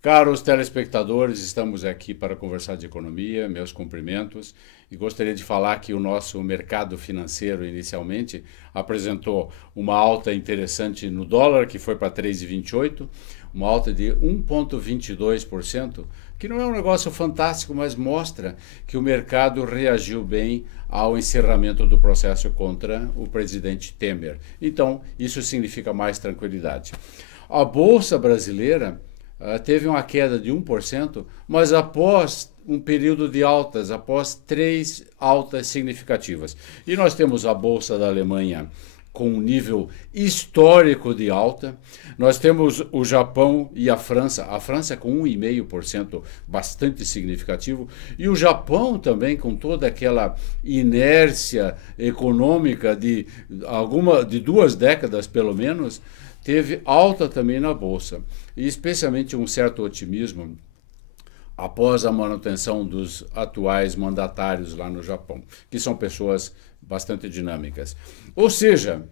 Caros telespectadores, estamos aqui para conversar de economia, meus cumprimentos, e gostaria de falar que o nosso mercado financeiro inicialmente apresentou uma alta interessante no dólar, que foi para 3,28, uma alta de 1,22%, que não é um negócio fantástico, mas mostra que o mercado reagiu bem ao encerramento do processo contra o presidente Temer. Então, isso significa mais tranquilidade. A Bolsa Brasileira teve uma queda de 1%, mas após um período de altas, após 3 altas significativas. E nós temos a Bolsa da Alemanha com um nível histórico de alta, nós temos o Japão e a França com 1,5%, bastante significativo, e o Japão também com toda aquela inércia econômica de 2 décadas pelo menos, teve alta também na Bolsa, e especialmente um certo otimismo após a manutenção dos atuais mandatários lá no Japão, que são pessoas bastante dinâmicas. Ou seja,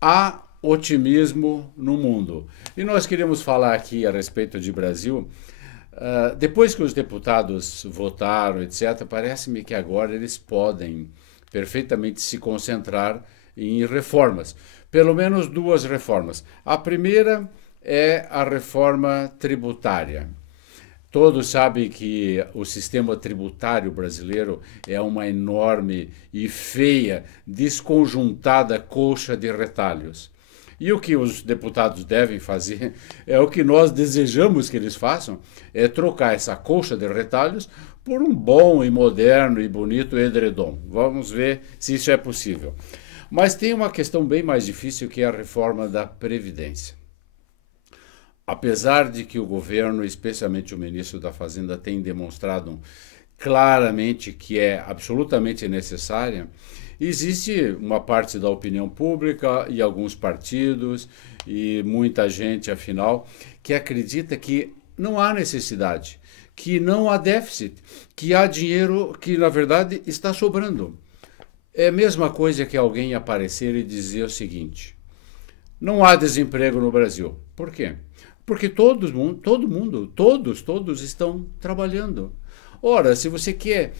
há otimismo no mundo. E nós queremos falar aqui a respeito de Brasil. Depois que os deputados votaram, etc., parece-me que agora eles podem perfeitamente se concentrar em reformas. Pelo menos 2 reformas. A primeira é a reforma tributária. Todos sabem que o sistema tributário brasileiro é uma enorme e feia, desconjuntada colcha de retalhos. E o que os deputados devem fazer é o que nós desejamos que eles façam, é trocar essa colcha de retalhos por um bom e moderno e bonito edredom. Vamos ver se isso é possível. Mas tem uma questão bem mais difícil, que é a reforma da Previdência. Apesar de que o governo, especialmente o ministro da Fazenda, tem demonstrado claramente que é absolutamente necessária, existe uma parte da opinião pública e alguns partidos e muita gente, afinal, que acredita que não há necessidade, que não há déficit, que há dinheiro que, na verdade, está sobrando. É a mesma coisa que alguém aparecer e dizer o seguinte: não há desemprego no Brasil. Por quê? Porque todos estão trabalhando. Ora, se você quer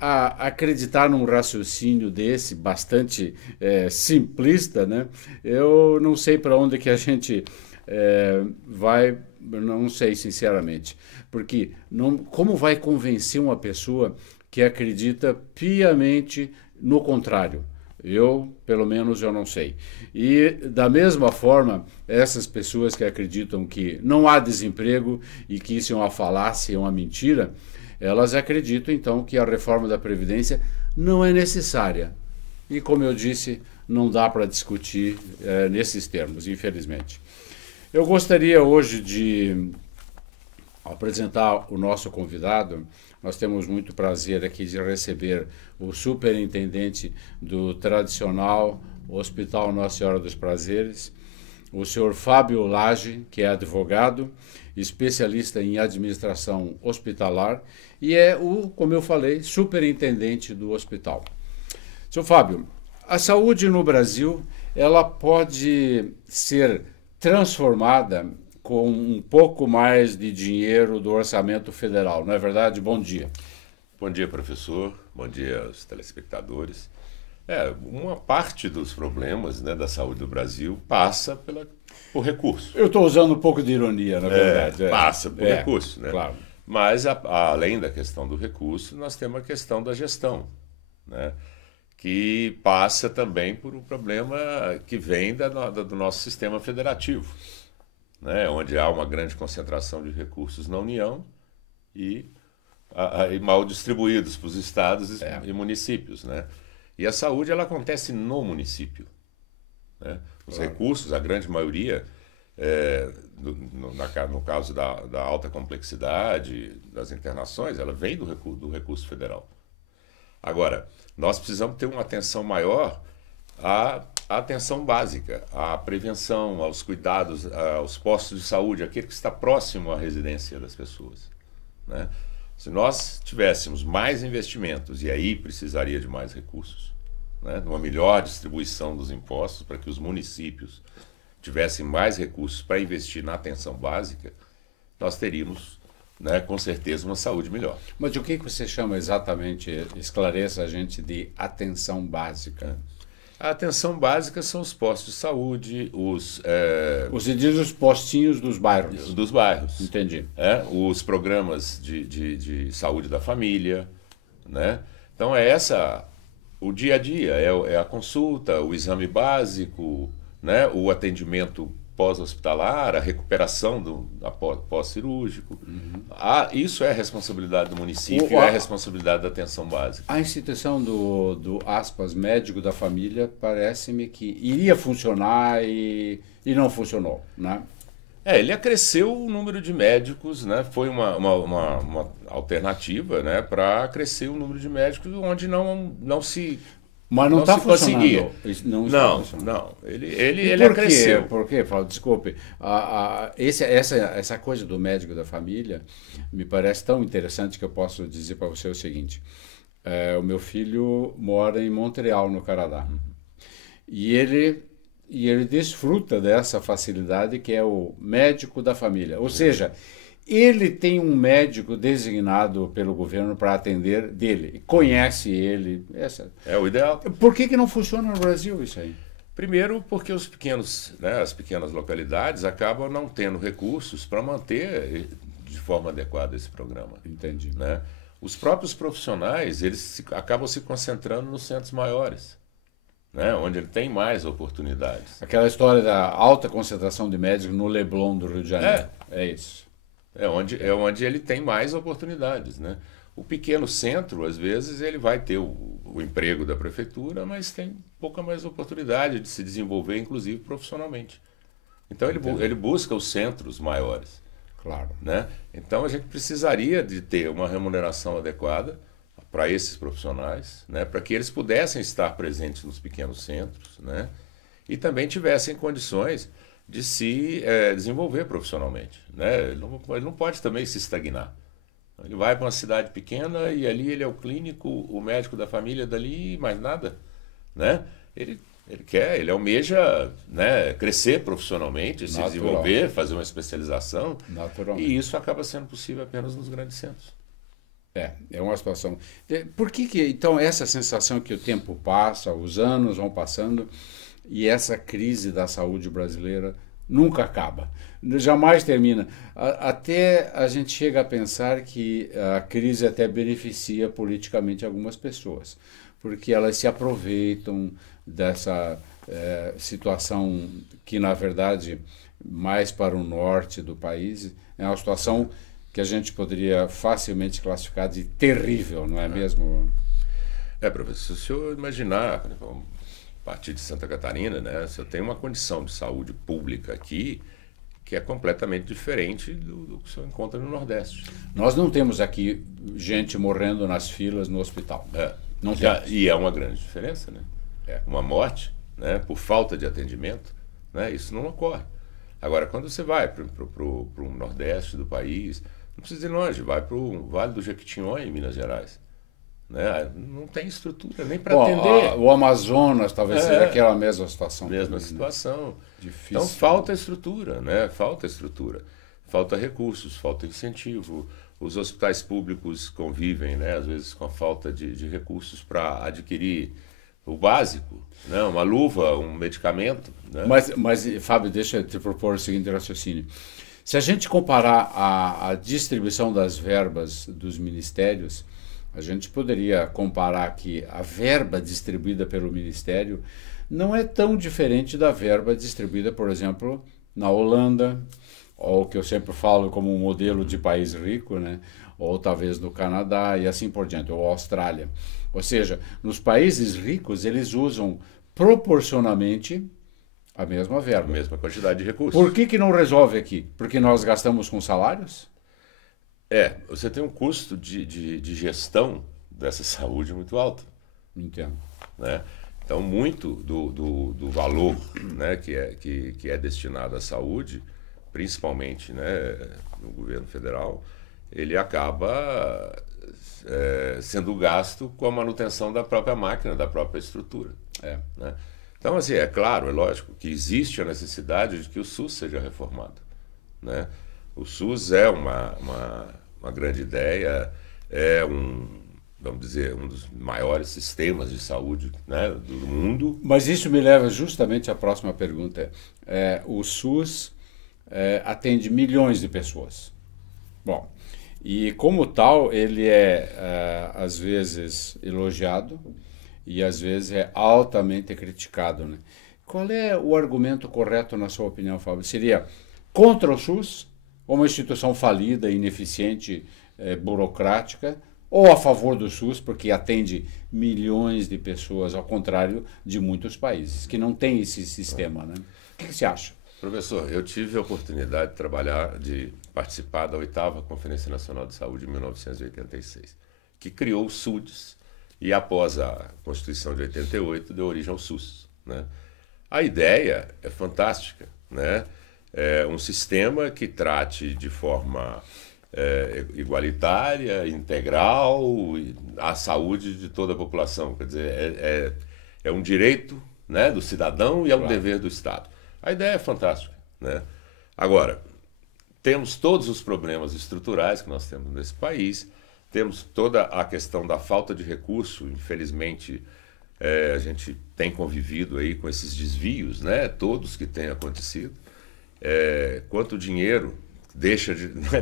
acreditar num raciocínio desse, bastante simplista, né? Eu não sei para onde que a gente vai, não sei sinceramente. Porque como vai convencer uma pessoa que acredita piamente no contrário? Pelo menos, eu não sei. E, da mesma forma, essas pessoas que acreditam que não há desemprego e que isso é uma falácia, é uma mentira, elas acreditam, então, que a reforma da Previdência não é necessária. E, como eu disse, não dá para discutir nesses termos, infelizmente. Eu gostaria hoje de apresentar o nosso convidado. Nós temos muito prazer aqui de receber o superintendente do tradicional Hospital Nossa Senhora dos Prazeres, o senhor Fábio Lage, que é advogado, especialista em administração hospitalar e é como eu falei, superintendente do hospital. Senhor Fábio, a saúde no Brasil, ela pode ser transformada com um pouco mais de dinheiro do orçamento federal, não é verdade? Bom dia. Bom dia, professor. Bom dia aos telespectadores. Uma parte dos problemas, né, da saúde do Brasil passa por recurso. Eu estou usando um pouco de ironia, na verdade. Passa por recurso, né? Claro. Mas, além da questão do recurso, nós temos a questão da gestão, né, que passa também por um problema que vem do nosso sistema federativo, né, onde há uma grande concentração de recursos na União e mal distribuídos para os estados e municípios, né? E a saúde, ela acontece no município, né? Os recursos, a grande maioria, no caso da alta complexidade, das internações, ela vem do recurso federal. Agora, nós precisamos ter uma atenção maior à atenção básica, à prevenção, aos cuidados, aos postos de saúde, aquele que está próximo à residência das pessoas, né? Se nós tivéssemos mais investimentos, e aí precisaria de mais recursos, né, uma melhor distribuição dos impostos para que os municípios tivessem mais recursos para investir na atenção básica, nós teríamos, né, com certeza, uma saúde melhor. Mas o que você chama exatamente, esclareça a gente, de atenção básica? A atenção básica são os postos de saúde, Você diz os postinhos dos bairros. dos bairros. Entendi. Os programas de saúde da família, né? Então o dia a dia, é a consulta, o exame básico, né? O atendimento pós-hospitalar, a recuperação pós-cirúrgico. Isso é responsabilidade do município, é responsabilidade da atenção básica. A instituição do aspas, médico da família, parece-me que iria funcionar e não funcionou, né? Ele acresceu o número de médicos, né? Foi uma alternativa, né, para crescer o número de médicos onde não se... Mas não está funcionando. Não. Ele acresceu. Por quê, Paulo? Desculpe. Essa coisa do médico da família me parece tão interessante que eu posso dizer para você o seguinte. O meu filho mora em Montreal, no Canadá. E ele desfruta dessa facilidade que é o médico da família. Ou seja, ele tem um médico designado pelo governo para atender dele, conhece ele. É o ideal. Por que não funciona no Brasil isso aí? Primeiro porque as pequenas localidades acabam não tendo recursos para manter de forma adequada esse programa. Entendi. Né? Os próprios profissionais, acabam se concentrando nos centros maiores, né? Onde ele tem mais oportunidades. Aquela história da alta concentração de médicos no Leblon do Rio de Janeiro. É isso. É onde ele tem mais oportunidades, né? O pequeno centro, às vezes, ele vai ter o emprego da prefeitura, mas tem pouca mais oportunidade de se desenvolver, inclusive profissionalmente. Então ele busca os centros maiores. Claro. Né? Então a gente precisaria de ter uma remuneração adequada para esses profissionais, né? Para que eles pudessem estar presentes nos pequenos centros, né? E também tivessem condições de se desenvolver profissionalmente, né? Ele não pode também se estagnar. Ele vai para uma cidade pequena e ali ele é o clínico, o médico da família dali e mais nada, né? Ele almeja, né, crescer profissionalmente, se desenvolver, fazer uma especialização. E isso acaba sendo possível apenas nos grandes centros. É uma situação. Por que então essa sensação que o tempo passa, os anos vão passando e essa crise da saúde brasileira nunca acaba, jamais termina? Até a gente chega a pensar que a crise até beneficia politicamente algumas pessoas, porque elas se aproveitam dessa situação que, na verdade, mais para o norte do país, é uma situação que a gente poderia facilmente classificar de terrível, não é mesmo? Professor, se eu imaginar, a partir de Santa Catarina, né, você tem uma condição de saúde pública aqui que é completamente diferente do que você encontra no Nordeste. Nós não temos aqui gente morrendo nas filas no hospital. Não temos. E é uma grande diferença, né? Uma morte, né, por falta de atendimento, né, isso não ocorre. Agora, quando você vai para o Nordeste do país, não precisa ir longe, vai para o Vale do Jequitinhonha, em Minas Gerais. Né? Não tem estrutura nem para atender. O Amazonas talvez seja aquela mesma situação. Mesma situação. Difícil. Então falta estrutura, né? Falta estrutura. Falta recursos, falta incentivo. Os hospitais públicos convivem, né, às vezes, com a falta de recursos para adquirir o básico, né? Uma luva, um medicamento. Né? Mas, Fábio, deixa eu te propor o seguinte raciocínio. Se a gente comparar a distribuição das verbas dos ministérios, a gente poderia comparar que a verba distribuída pelo Ministério não é tão diferente da verba distribuída, por exemplo, na Holanda, ou que eu sempre falo como um modelo de país rico, né? Ou talvez no Canadá e assim por diante, ou Austrália. Ou seja, nos países ricos eles usam proporcionalmente a mesma verba. A mesma quantidade de recursos. Por que não resolve aqui? Porque nós gastamos com salários? Você tem um custo de gestão dessa saúde muito alto. Entendo. Né? Então, muito do valor, né, que é destinado à saúde, principalmente, né, no governo federal, ele acaba sendo gasto com a manutenção da própria máquina, da própria estrutura. Né? Então, assim, é claro, é lógico que existe a necessidade de que o SUS seja reformado. Né? O SUS é uma grande ideia, vamos dizer, um dos maiores sistemas de saúde, né, do mundo. Mas isso me leva justamente à próxima pergunta. O SUS atende milhões de pessoas. Bom, e como tal, ele às vezes elogiado e às vezes é altamente criticado. Né? Qual é o argumento correto, na sua opinião, Fábio? Seria contra o SUS, ou uma instituição falida, ineficiente, burocrática, ou a favor do SUS, porque atende milhões de pessoas, ao contrário de muitos países, que não têm esse sistema, né? O que você acha? Professor, eu tive a oportunidade de participar da 8ª Conferência Nacional de Saúde em 1986, que criou o SUDES e, após a Constituição de 88, deu origem ao SUS. Né? A ideia é fantástica, né? É um sistema que trate de forma igualitária, integral, a saúde de toda a população. Quer dizer, é um direito, né, do cidadão e é um dever do Estado. A ideia é fantástica. Né? Agora, temos todos os problemas estruturais que nós temos nesse país, temos toda a questão da falta de recurso, infelizmente. A gente tem convivido aí com esses desvios, né, todos que têm acontecido. Quanto dinheiro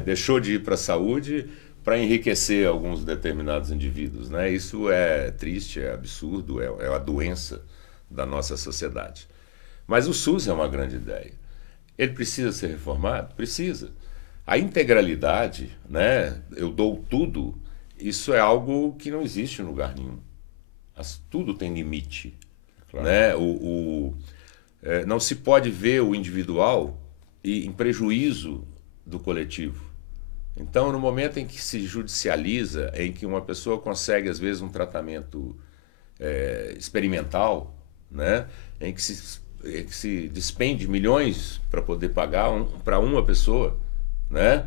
deixou de ir para a saúde para enriquecer alguns determinados indivíduos. Né? Isso é triste, é absurdo, é a doença da nossa sociedade. Mas o SUS é uma grande ideia. Ele precisa ser reformado? Precisa. A integralidade, né, eu dou tudo, isso é algo que não existe em lugar nenhum. Tudo tem limite. Claro. Né? Não se pode ver o individual em prejuízo do coletivo. Então, no momento em que se judicializa, em que uma pessoa consegue, às vezes, um tratamento experimental, né? em que se despende milhões para poder pagar para uma pessoa, né?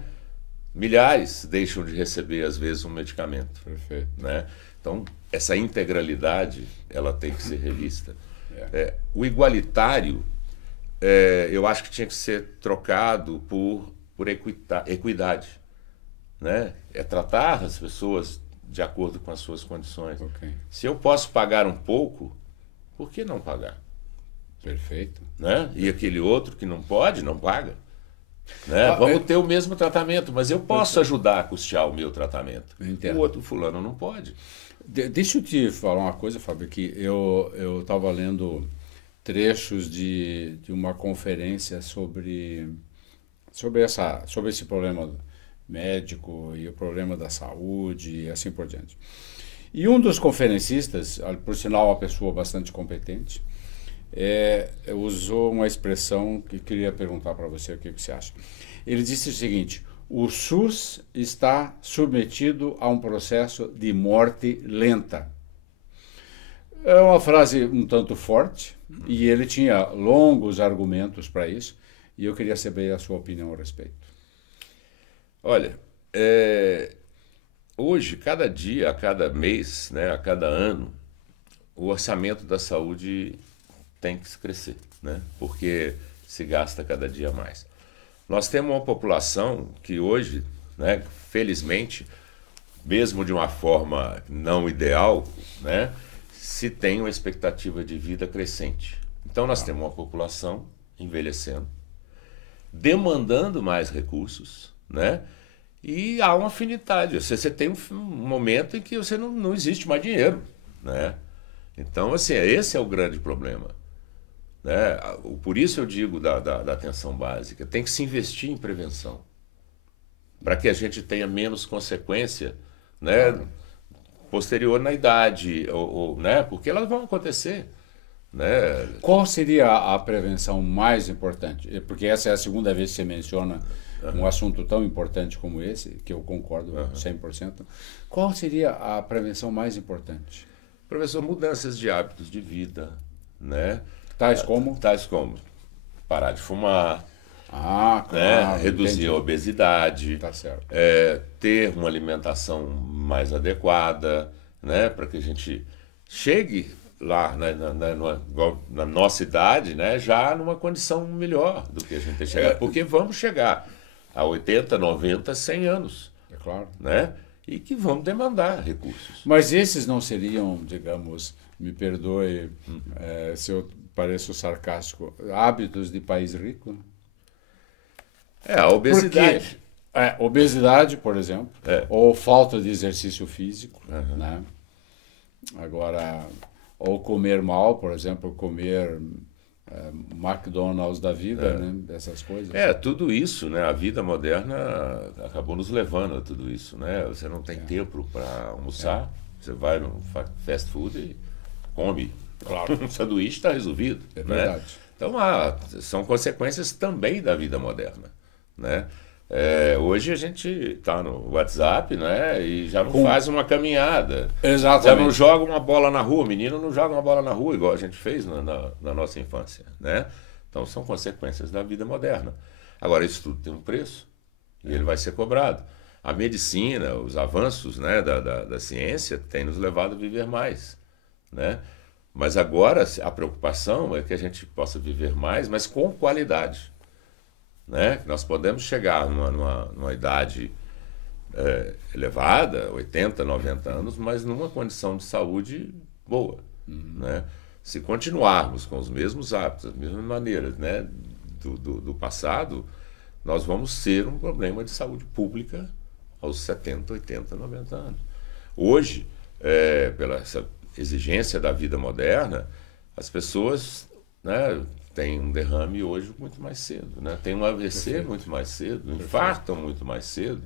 Milhares deixam de receber, às vezes, um medicamento. Perfeito. Né? Então, essa integralidade ela tem que ser revista. O igualitário, eu acho que tinha que ser trocado por equidade. Né? É tratar as pessoas de acordo com as suas condições. Okay. Se eu posso pagar um pouco, por que não pagar? Perfeito. Né? E aquele outro que não pode, não paga. Né? Vamos ter o mesmo tratamento, mas eu posso ajudar a custear o meu tratamento. O outro fulano não pode. Deixa eu te falar uma coisa, Fábio, que eu estava lendo trechos de uma conferência sobre esse problema médico e o problema da saúde e assim por diante. E um dos conferencistas, por sinal uma pessoa bastante competente, usou uma expressão que queria perguntar para você o que você acha. Ele disse o seguinte: o SUS está submetido a um processo de morte lenta. É uma frase um tanto forte e ele tinha longos argumentos para isso e eu queria saber a sua opinião a respeito. Olha, hoje, cada dia, a cada mês, né, a cada ano, o orçamento da saúde tem que crescer, né? Porque se gasta cada dia mais. Nós temos uma população que hoje, né, felizmente, mesmo de uma forma não ideal, né, se tem uma expectativa de vida crescente. Então nós temos uma população envelhecendo, demandando mais recursos, né? E há uma afinidade. Você tem um momento em que você não existe mais dinheiro, né? Então, assim, esse é o grande problema. Né? Por isso eu digo da atenção básica, tem que se investir em prevenção, para que a gente tenha menos consequência, né, posterior na idade, né, porque elas vão acontecer. Né? Qual seria a prevenção mais importante? Porque essa é a segunda vez que você menciona um assunto tão importante como esse, que eu concordo 100%. Qual seria a prevenção mais importante? Professor, mudanças de hábitos de vida, né? Tais como? Tais como parar de fumar, claro. né? reduzir entendi. a obesidade, Tá certo. ter uma alimentação mais adequada, né, para que a gente chegue lá na nossa idade, né, já numa condição melhor do que a gente tem chegado. Porque vamos chegar a 80, 90, 100 anos, É claro. né, e que vamos demandar recursos. Mas esses não seriam, digamos, me perdoe se eu pareço sarcástico, hábitos de país rico? A obesidade. Porque, obesidade, por exemplo, ou falta de exercício físico, né? Agora, ou comer mal, por exemplo, comer McDonald's da vida, né? Essas coisas. Tudo isso, né? A vida moderna acabou nos levando a tudo isso, né? Você não tem tempo para almoçar, você vai no fast food e come. Claro. Um sanduíche está resolvido. É né? verdade. Então, são consequências também da vida moderna, né? Hoje a gente está no WhatsApp, né? E já não faz uma caminhada. Exatamente. Já não joga uma bola na rua. O menino não joga uma bola na rua igual a gente fez na nossa infância, né? Então são consequências da vida moderna. Agora, isso tudo tem um preço e ele vai ser cobrado. A medicina, os avanços, né, da ciência têm nos levado a viver mais, né? Mas agora a preocupação é que a gente possa viver mais, mas com qualidade. Né? Nós podemos chegar numa idade elevada, 80, 90 anos, mas numa condição de saúde boa. Né? Se continuarmos com os mesmos hábitos, as mesmas maneiras, né, do passado, nós vamos ter um problema de saúde pública aos 70, 80, 90 anos. Hoje, pela essa exigência da vida moderna, as pessoas, né, têm um derrame hoje muito mais cedo, né? Tem um AVC muito mais cedo, infartam muito mais cedo.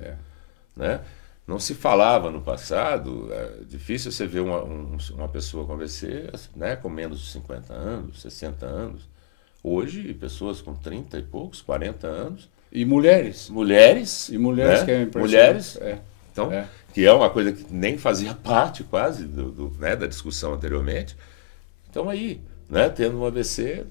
Né? Não se falava no passado, é difícil você ver uma pessoa com AVC, né, com menos de 50 anos, 60 anos. Hoje, pessoas com 30 e poucos, 40 anos. E mulheres. Mulheres. E mulheres, né? que é impressionante. Mulheres. Então, É. que é uma coisa que nem fazia parte quase né, da discussão anteriormente. Então aí, né, tendo um AVC,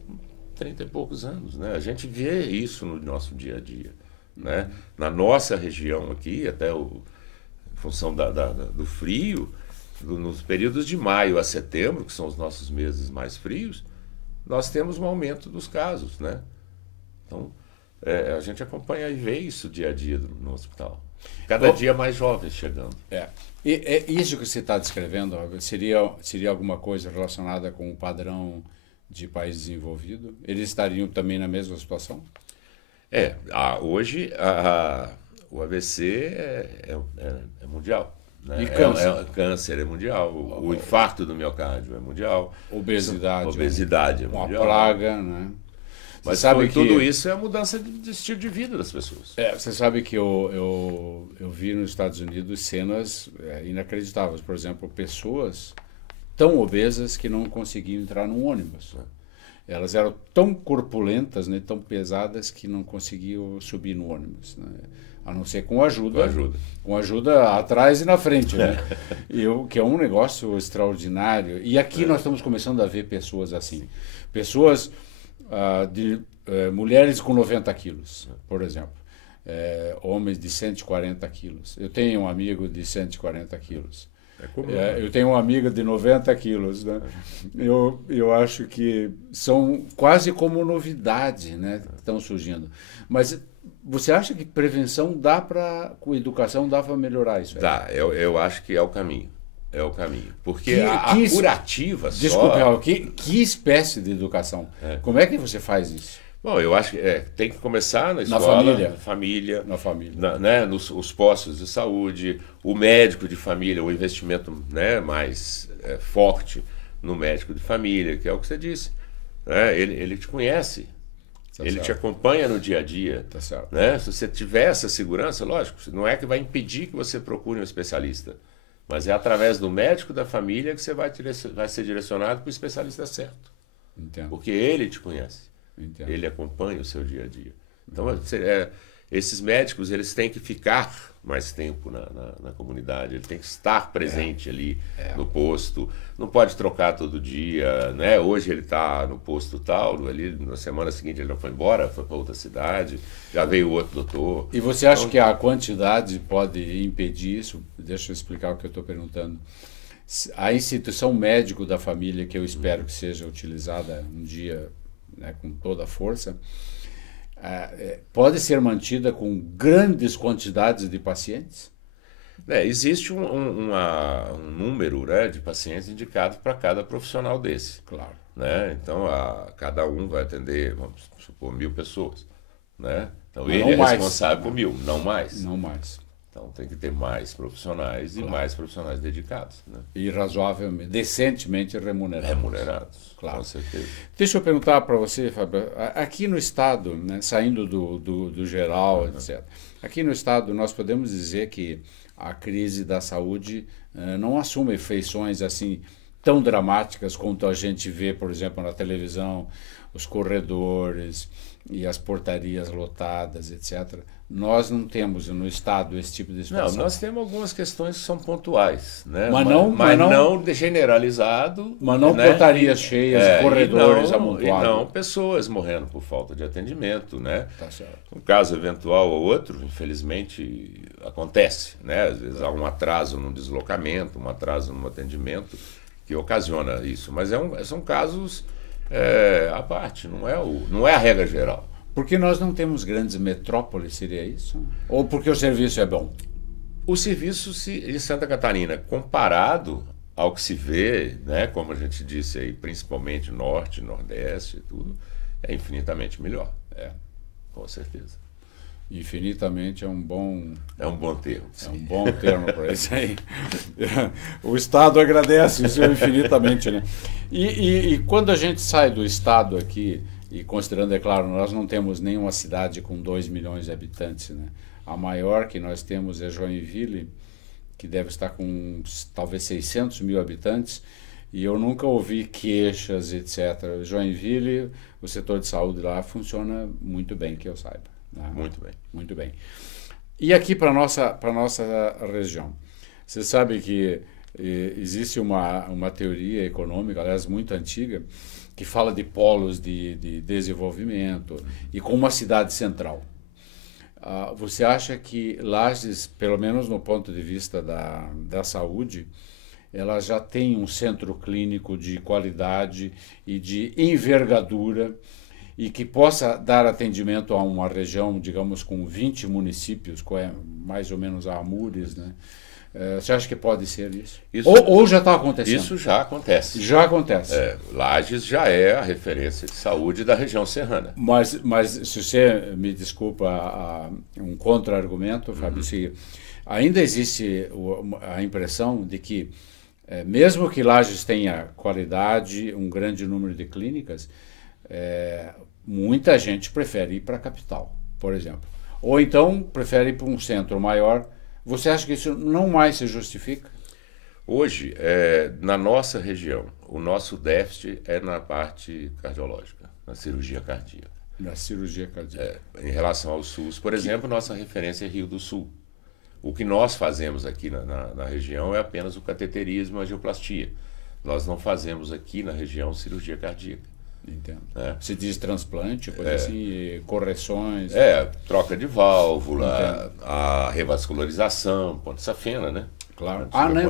30 e poucos anos. Né? A gente vê isso no nosso dia a dia. Né? Na nossa região aqui, até em função do frio, nos períodos de maio a setembro, que são os nossos meses mais frios, nós temos um aumento dos casos. Né? Então, a gente acompanha e vê isso dia a dia no hospital. Cada dia mais jovens chegando. E isso que você está descrevendo seria alguma coisa relacionada com o padrão de país desenvolvido? Eles estariam também na mesma situação? Hoje o AVC é mundial. Né? E câncer? Câncer é mundial. O infarto do miocárdio é mundial. Obesidade é mundial. Uma praga, né? Mas sabe que tudo isso é a mudança de estilo de vida das pessoas. Você sabe que eu vi nos Estados Unidos cenas inacreditáveis. Por exemplo, pessoas tão obesas que não conseguiam entrar num ônibus. Elas eram tão corpulentas, né, tão pesadas que não conseguiam subir no ônibus. Né? A não ser com ajuda. Com ajuda atrás e na frente. Né? Que é um negócio extraordinário. E aqui nós estamos começando a ver pessoas assim. Pessoas... mulheres com 90 quilos, por exemplo. Homens de 140 quilos. Eu tenho um amigo de 140 quilos. Eu tenho uma amiga de 90 quilos. Né? Eu acho que são quase como novidade, né, que estão surgindo. Mas você acha que prevenção com educação dá para melhorar isso? Dá, eu acho que é o caminho. É o caminho. Porque a curativa só... Desculpe, que espécie de educação? Como é que você faz isso? Bom, eu acho que tem que começar na escola, na família, né, nos postos de saúde, o médico de família, o investimento, né, mais forte no médico de família, que é o que você disse. Né? Ele te conhece, ele te acompanha no dia a dia. Tá certo. Né? Se você tiver essa segurança, lógico, não é que vai impedir que você procure um especialista. Mas é através do médico da família que você vai ser direcionado para o especialista certo. Entendo. Porque ele te conhece. Entendo. Ele acompanha o seu dia a dia. Então, esses médicos eles têm que ficar mais tempo na comunidade, ele tem que estar presente ali no posto, não pode trocar todo dia, né? Hoje ele está no posto tal, ali na semana seguinte ele já foi embora, foi para outra cidade, já veio outro doutor. E você acha que a quantidade pode impedir isso? Deixa eu explicar o que eu estou perguntando. A instituição médico da família, que eu espero que seja utilizada um dia, né, com toda a força, pode ser mantida com grandes quantidades de pacientes? Existe um número, né, de pacientes indicados para cada profissional desse. Claro. Né? Então, cada um vai atender, vamos supor, 1.000 pessoas. Né? Então, Mas ele não é mais, responsável por 1.000, não mais. Não mais. Então, tem que ter mais profissionais e mais profissionais dedicados. Né? E razoavelmente, decentemente remunerados. Remunerados, claro. Com certeza. Deixa eu perguntar para você, Fábio, aqui no Estado, né, saindo do geral, etc., aqui no Estado nós podemos dizer que a crise da saúde não assume feições assim tão dramáticas quanto a gente vê, por exemplo, na televisão, os corredores e as portarias lotadas, etc. Nós não temos no Estado esse tipo de situação. Não, nós temos algumas questões que são pontuais, né? Mas não generalizado. Mas não, né? Portarias cheias, corredores amontoados. E não pessoas morrendo por falta de atendimento, né? Tá certo. Um caso eventual ou outro, infelizmente, acontece, né? Às vezes há um atraso no deslocamento, um atraso no atendimento que ocasiona isso. Mas são casos à parte, não é a regra geral. Porque nós não temos grandes metrópoles, seria isso? Ou porque o serviço é bom? O serviço em Santa Catarina, comparado ao que se vê, né, como a gente disse aí, principalmente Norte, Nordeste e tudo, é infinitamente melhor. Com certeza. Infinitamente é um bom... É um bom termo. Sim. É um bom termo para isso aí. O Estado agradece isso infinitamente, né? E quando a gente sai do Estado aqui, e considerando, é claro, nós não temos nenhuma cidade com 2 milhões de habitantes, né? A maior que nós temos é Joinville, que deve estar com talvez 600 mil habitantes, e eu nunca ouvi queixas, etc. Joinville, o setor de saúde lá funciona muito bem, que eu saiba. Né? Muito bem. Muito bem. E aqui para a nossa região, você sabe que existe uma teoria econômica, aliás, muito antiga, que fala de polos de desenvolvimento e com uma cidade central. Você acha que Lages, pelo menos no ponto de vista da saúde, ela já tem um centro clínico de qualidade e de envergadura e que possa dar atendimento a uma região, digamos, com 20 municípios, mais ou menos a Amures, né? Você acha que pode ser isso? Ou já está acontecendo? Isso já acontece. Já acontece. Lages já é a referência de saúde da região serrana. Mas se você me desculpa um contra-argumento, Fábio, se ainda existe a impressão de que, mesmo que Lages tenha qualidade, um grande número de clínicas, muita gente prefere ir para a capital, por exemplo. Ou então prefere ir para um centro maior. Você acha que isso não mais se justifica? Hoje, na nossa região, o nosso déficit é na parte cardiológica, na cirurgia cardíaca. Na cirurgia cardíaca. Em relação ao SUS, por exemplo, nossa referência é Rio do Sul. O que nós fazemos aqui na região é apenas o cateterismo e a angioplastia. Nós não fazemos aqui na região cirurgia cardíaca. Entendo. Se diz transplante, coisa assim, correções. Troca de válvula, a revascularização, ponte safena, né? Claro.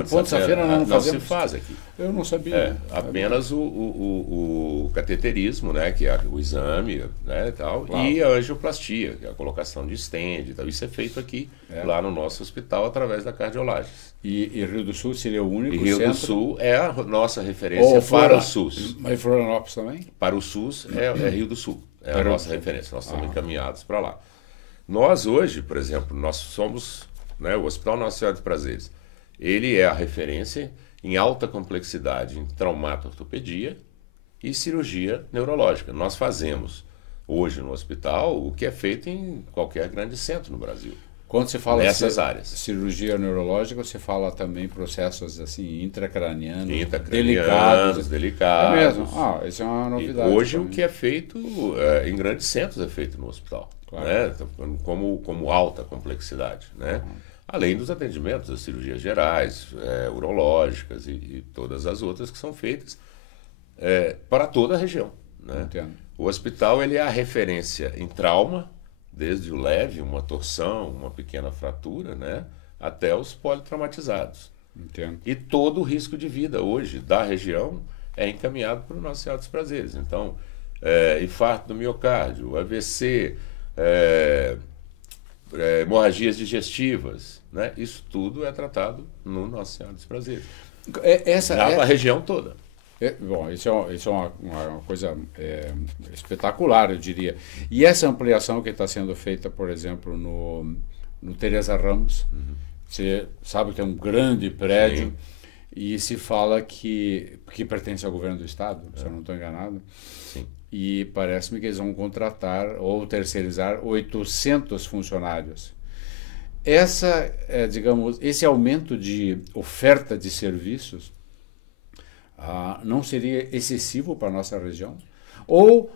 Ponte safena não fazemos. Não se faz aqui. Eu não sabia. Apenas o cateterismo, né, que é o exame, né, e tal, claro. E a angioplastia, que é a colocação de stent e tal. Isso é feito aqui, lá no nosso hospital, através da Cardiolages. E Rio do Sul seria o único Rio centro? do Sul é a nossa referência para o SUS. Mas Florianópolis também? Para o SUS é Rio do Sul. É a nossa referência. Nós estamos encaminhados para lá. Nós hoje, por exemplo, nós somos, né, o Hospital Nossa Senhora dos Prazeres. Ele é a referência em alta complexidade em traumato-ortopedia e cirurgia neurológica. Nós fazemos hoje no hospital o que é feito em qualquer grande centro no Brasil. Quando você fala nessas áreas. Cirurgia neurológica, você fala também processos assim intracranianos, delicados. É mesmo? Isso é uma novidade. E hoje o que é feito em grandes centros é feito no hospital. claro. Né? Como alta complexidade, né? Além dos atendimentos, das cirurgias gerais, urológicas e todas as outras que são feitas para toda a região. Né? O hospital ele é a referência em trauma, desde o leve, uma torção, uma pequena fratura, né? Até os politraumatizados. Entendo. E todo o risco de vida hoje da região é encaminhado para o Nossa Senhora dos Prazeres. Então, infarto do miocárdio, AVC, hemorragias digestivas, né? Isso tudo é tratado no Nossa Senhora dos Prazeres. A região toda. Bom, isso é uma coisa espetacular, eu diria. E essa ampliação que está sendo feita, por exemplo, no Teresa Ramos, você sabe que é um grande prédio. Sim. E se fala que pertence ao governo do estado, se eu não estou enganado. Sim. E parece-me que eles vão contratar ou terceirizar 800 funcionários. Digamos, esse aumento de oferta de serviços não seria excessivo para a nossa região? Ou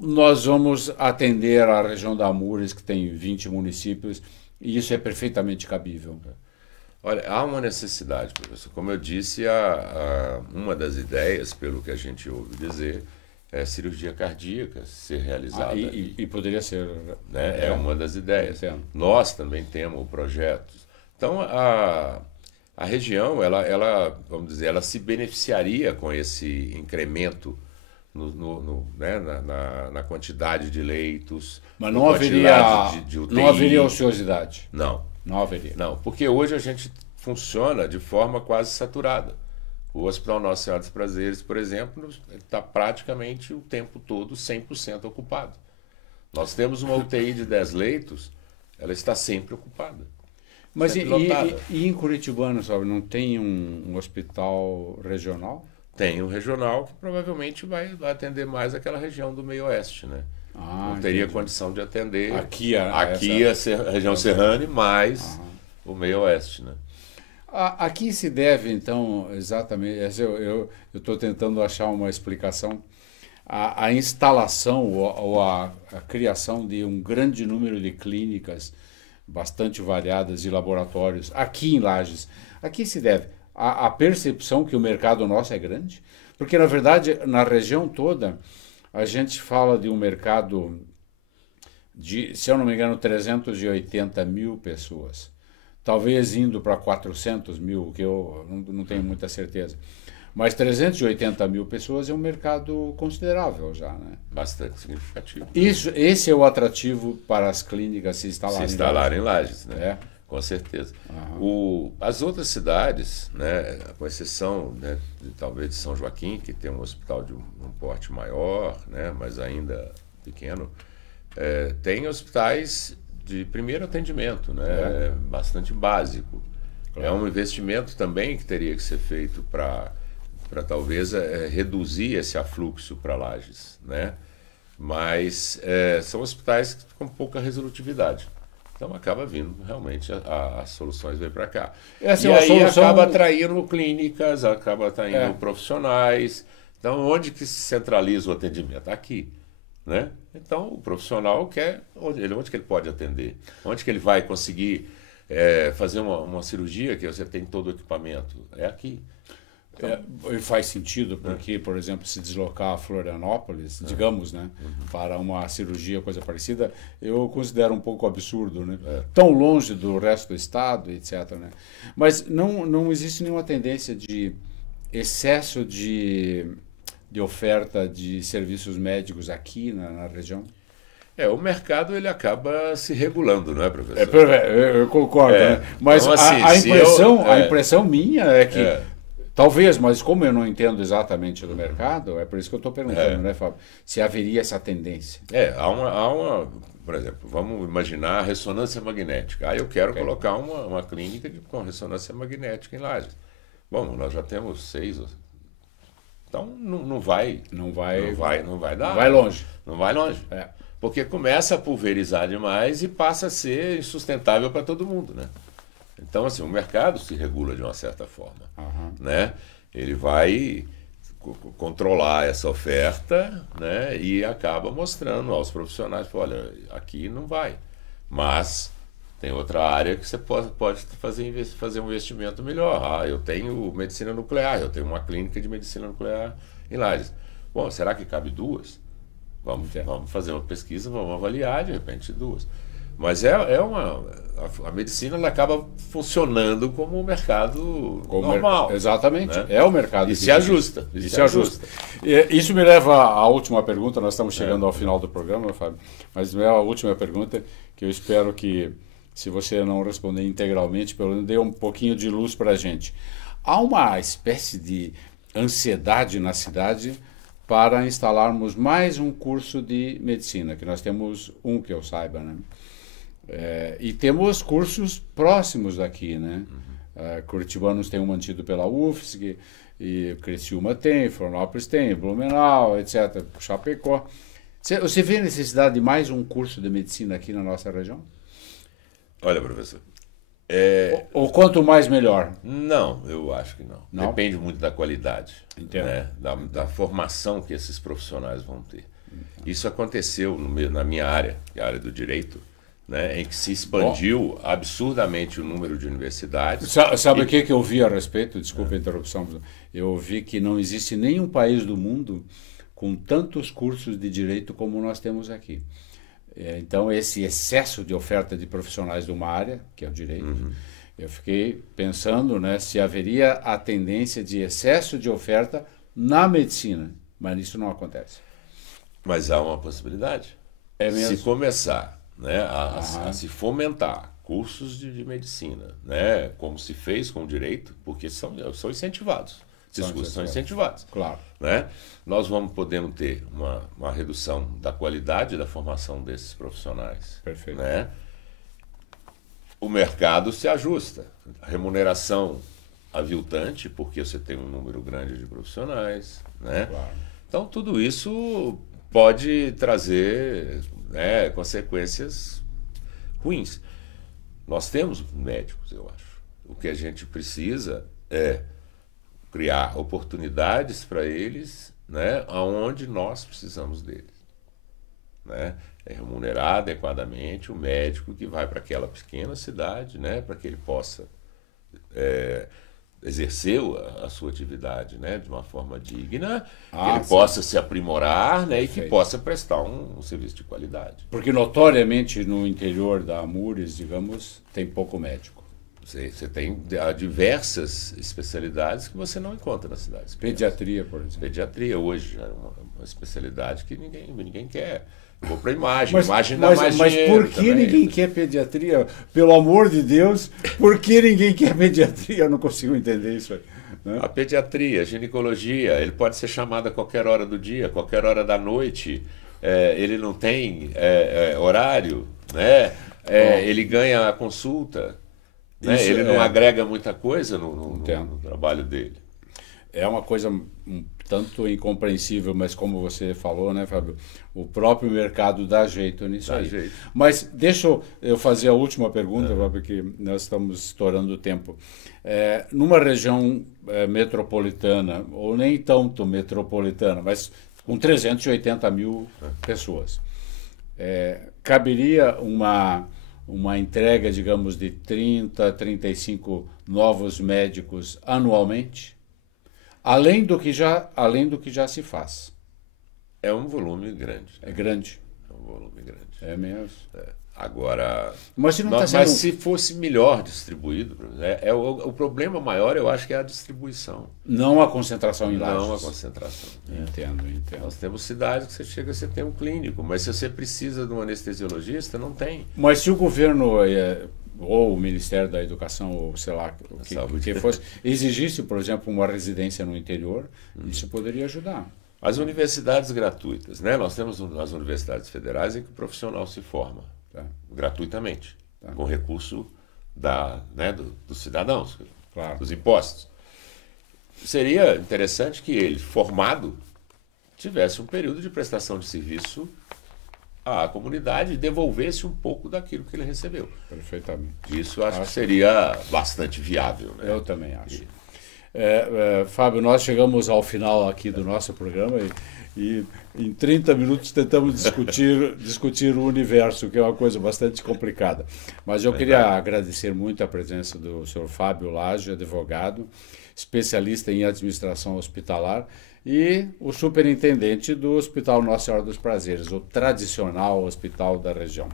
nós vamos atender a região da Amures, que tem 20 municípios, e isso é perfeitamente cabível? Olha, há uma necessidade, professor. Como eu disse, uma das ideias, pelo que a gente ouve dizer, é cirurgia cardíaca ser realizada. E poderia ser. Né? É uma das ideias. Entendo. Nós também temos projetos. Então, a região, ela, vamos dizer, ela se beneficiaria com esse incremento né, na quantidade de leitos. Mas não haveria ociosidade. Não haveria. Não, porque hoje a gente funciona de forma quase saturada. O Hospital Nossa Senhora dos Prazeres, por exemplo, está praticamente o tempo todo 100% ocupado. Nós temos uma UTI de 10 leitos, ela está sempre ocupada. Mas e em Curitibano, sabe, não tem um hospital regional? Tem um regional que provavelmente vai atender mais aquela região do meio-oeste, né? Não teria condição de atender aqui a região serrana e mais o meio-oeste, né? Aqui se deve, então, exatamente, eu estou tentando achar uma explicação, a instalação ou a criação de um grande número de clínicas bastante variadas e laboratórios aqui em Lages. Aqui se deve a percepção que o mercado nosso é grande, porque, na verdade, na região toda, a gente fala de um mercado de, se eu não me engano, 380 mil pessoas. Talvez indo para 400 mil, que eu não tenho muita certeza. Mas 380 mil pessoas é um mercado considerável já, né? Bastante significativo. Esse é o atrativo para as clínicas se instalarem em Lages, né? Com certeza. As outras cidades, né, com exceção, né, talvez de São Joaquim, que tem um hospital de um porte maior, né, mas ainda pequeno, tem hospitais de primeiro atendimento, né, bastante básico. Claro. É um investimento também que teria que ser feito para talvez reduzir esse afluxo para Lages, né? Mas são hospitais com pouca resolutividade. Então acaba vindo realmente as soluções vêm para cá. Essa e aí acaba atraindo clínicas, acaba atraindo profissionais. Então onde que se centraliza o atendimento? Aqui, né? Então o profissional quer onde que ele pode atender, onde que ele vai conseguir fazer uma cirurgia que você tem todo o equipamento, é aqui. Então, faz sentido porque, por exemplo, se deslocar a Florianópolis, digamos, né, para uma cirurgia, coisa parecida, eu considero um pouco absurdo, né? Tão longe do resto do estado, etc. Né? Mas não existe nenhuma tendência de excesso de oferta de serviços médicos aqui na região? O mercado ele acaba se regulando, não é, professor? Eu concordo, né? Mas então, assim, a impressão minha é que talvez, mas como eu não entendo exatamente do mercado, é por isso que eu estou perguntando, né, Fábio? Se haveria essa tendência. Por exemplo, vamos imaginar a ressonância magnética. Eu quero colocar uma clínica com ressonância magnética em Lages. Bom, nós já temos 6. Então não vai dar. Não vai longe. Não vai longe. Porque começa a pulverizar demais e passa a ser insustentável para todo mundo, né? Então, assim, o mercado se regula de uma certa forma, né? Ele vai controlar essa oferta, né, e acaba mostrando aos profissionais, olha, aqui não vai, mas tem outra área que você pode fazer um investimento melhor. Ah, eu tenho medicina nuclear, eu tenho uma clínica de medicina nuclear em Lages. Bom, será que cabe duas? Vamos fazer uma pesquisa, vamos avaliar, de repente, duas. Mas a medicina ela acaba funcionando como um mercado normal. Exatamente, né? É o mercado. E se ajusta. E se ajusta. Isso me leva à última pergunta, nós estamos chegando ao final do programa, Fábio, mas é a última pergunta que eu espero que, se você não responder integralmente, pelo menos dê um pouquinho de luz para a gente. Há uma espécie de ansiedade na cidade para instalarmos mais um curso de medicina, que nós temos um que eu saiba, né? E temos cursos próximos daqui, né? Curitibanos tem um mantido pela UFSC, e Criciúma tem, Florianópolis tem, Blumenau, etc., Chapecó. Você vê a necessidade de mais um curso de medicina aqui na nossa região? Olha, professor. Ou quanto mais melhor? Não, eu acho que não. Não? Depende muito da qualidade, Entendo. né? Da formação que esses profissionais vão ter. Isso aconteceu na minha área, que é a área do direito, né, em que se expandiu absurdamente o número de universidades. Sabe o que eu vi a respeito? Desculpa a interrupção. Eu vi que não existe nenhum país do mundo com tantos cursos de direito como nós temos aqui. Então, esse excesso de oferta de profissionais de uma área, que é o direito, eu fiquei pensando, né, se haveria a tendência de excesso de oferta na medicina, mas isso não acontece. Mas há uma possibilidade. É mesmo? Se começar, né, a se fomentar cursos de medicina, né, como se fez com o direito, porque são incentivados. Esses cursos são incentivados. Claro. Né? Nós vamos podendo ter uma redução da qualidade da formação desses profissionais. Perfeito. Né? O mercado se ajusta. A remuneração aviltante, porque você tem um número grande de profissionais. Né? Claro. Então, tudo isso pode trazer, né, consequências ruins. Nós temos médicos, eu acho. O que a gente precisa é criar oportunidades para eles, né, aonde nós precisamos deles. Né? É remunerar adequadamente o médico que vai para aquela pequena cidade, né, para que ele possa exercer a sua atividade, né, de uma forma digna, que ele possa se aprimorar, né, e que possa prestar um serviço de qualidade. Porque notoriamente no interior da Amures, digamos, tem pouco médico. Você tem diversas especialidades que você não encontra nas cidades. Pediatria, por exemplo. Pediatria hoje é uma especialidade que ninguém quer. Vou para imagem, Mas dá mais dinheiro. Mas por que também. ninguém quer pediatria? Pelo amor de Deus, por que ninguém quer pediatria? Eu não consigo entender isso aí. Né? A pediatria, a ginecologia, ele pode ser chamado a qualquer hora do dia, qualquer hora da noite. Ele não tem horário, né? Ele ganha a consulta. Né? Ele não agrega muita coisa no trabalho dele. É uma coisa um tanto incompreensível, mas como você falou, né, Fábio? O próprio mercado dá jeito nisso aí. Jeito. Mas deixa eu fazer a última pergunta, Fábio, porque nós estamos estourando o tempo. Numa região metropolitana, ou nem tanto metropolitana, mas com 380 mil pessoas, caberia uma entrega, digamos, de 30, 35 novos médicos anualmente, além do que já se faz. É um volume grande. É grande. É um volume grande. É mesmo. Agora, mas se fosse melhor distribuído, o problema maior, eu acho que é a distribuição. Não a concentração em Lages. Não a concentração. Entendo. Nós temos cidades que você tem um clínico, mas se você precisa de um anestesiologista, não tem. Mas se o governo ou o Ministério da Educação, ou sei lá, o que fosse, exigisse, por exemplo, uma residência no interior, isso poderia ajudar. As universidades gratuitas, né? Nós temos as universidades federais em que o profissional se forma gratuitamente, com recurso dos cidadãos, claro, dos impostos. Seria interessante que ele, formado, tivesse um período de prestação de serviço à comunidade e devolvesse um pouco daquilo que ele recebeu. Perfeitamente. Isso acho que seria bastante viável. Né? Eu também acho. Fábio, nós chegamos ao final aqui do nosso programa e em 30 minutos tentamos discutir o universo, que é uma coisa bastante complicada. Mas eu queria agradecer muito a presença do senhor Fábio Lage, advogado, especialista em administração hospitalar, e o superintendente do Hospital Nossa Senhora dos Prazeres, o tradicional hospital da região.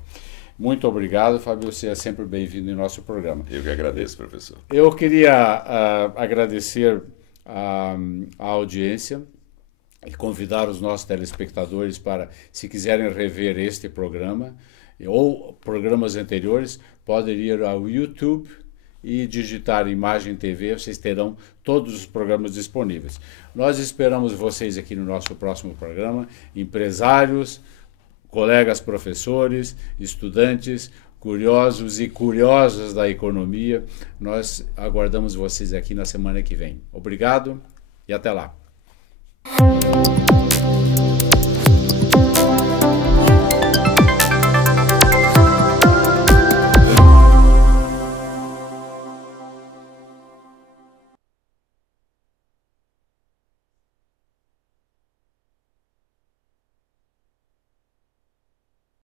Muito obrigado, Fábio, você é sempre bem-vindo em nosso programa. Eu que agradeço, professor. Eu queria agradecer a audiência e convidar os nossos telespectadores para, se quiserem rever este programa ou programas anteriores, podem ir ao YouTube e digitar Imagem TV, vocês terão todos os programas disponíveis. Nós esperamos vocês aqui no nosso próximo programa, empresários, colegas professores, estudantes, curiosos e curiosas da economia. Nós aguardamos vocês aqui na semana que vem. Obrigado e até lá.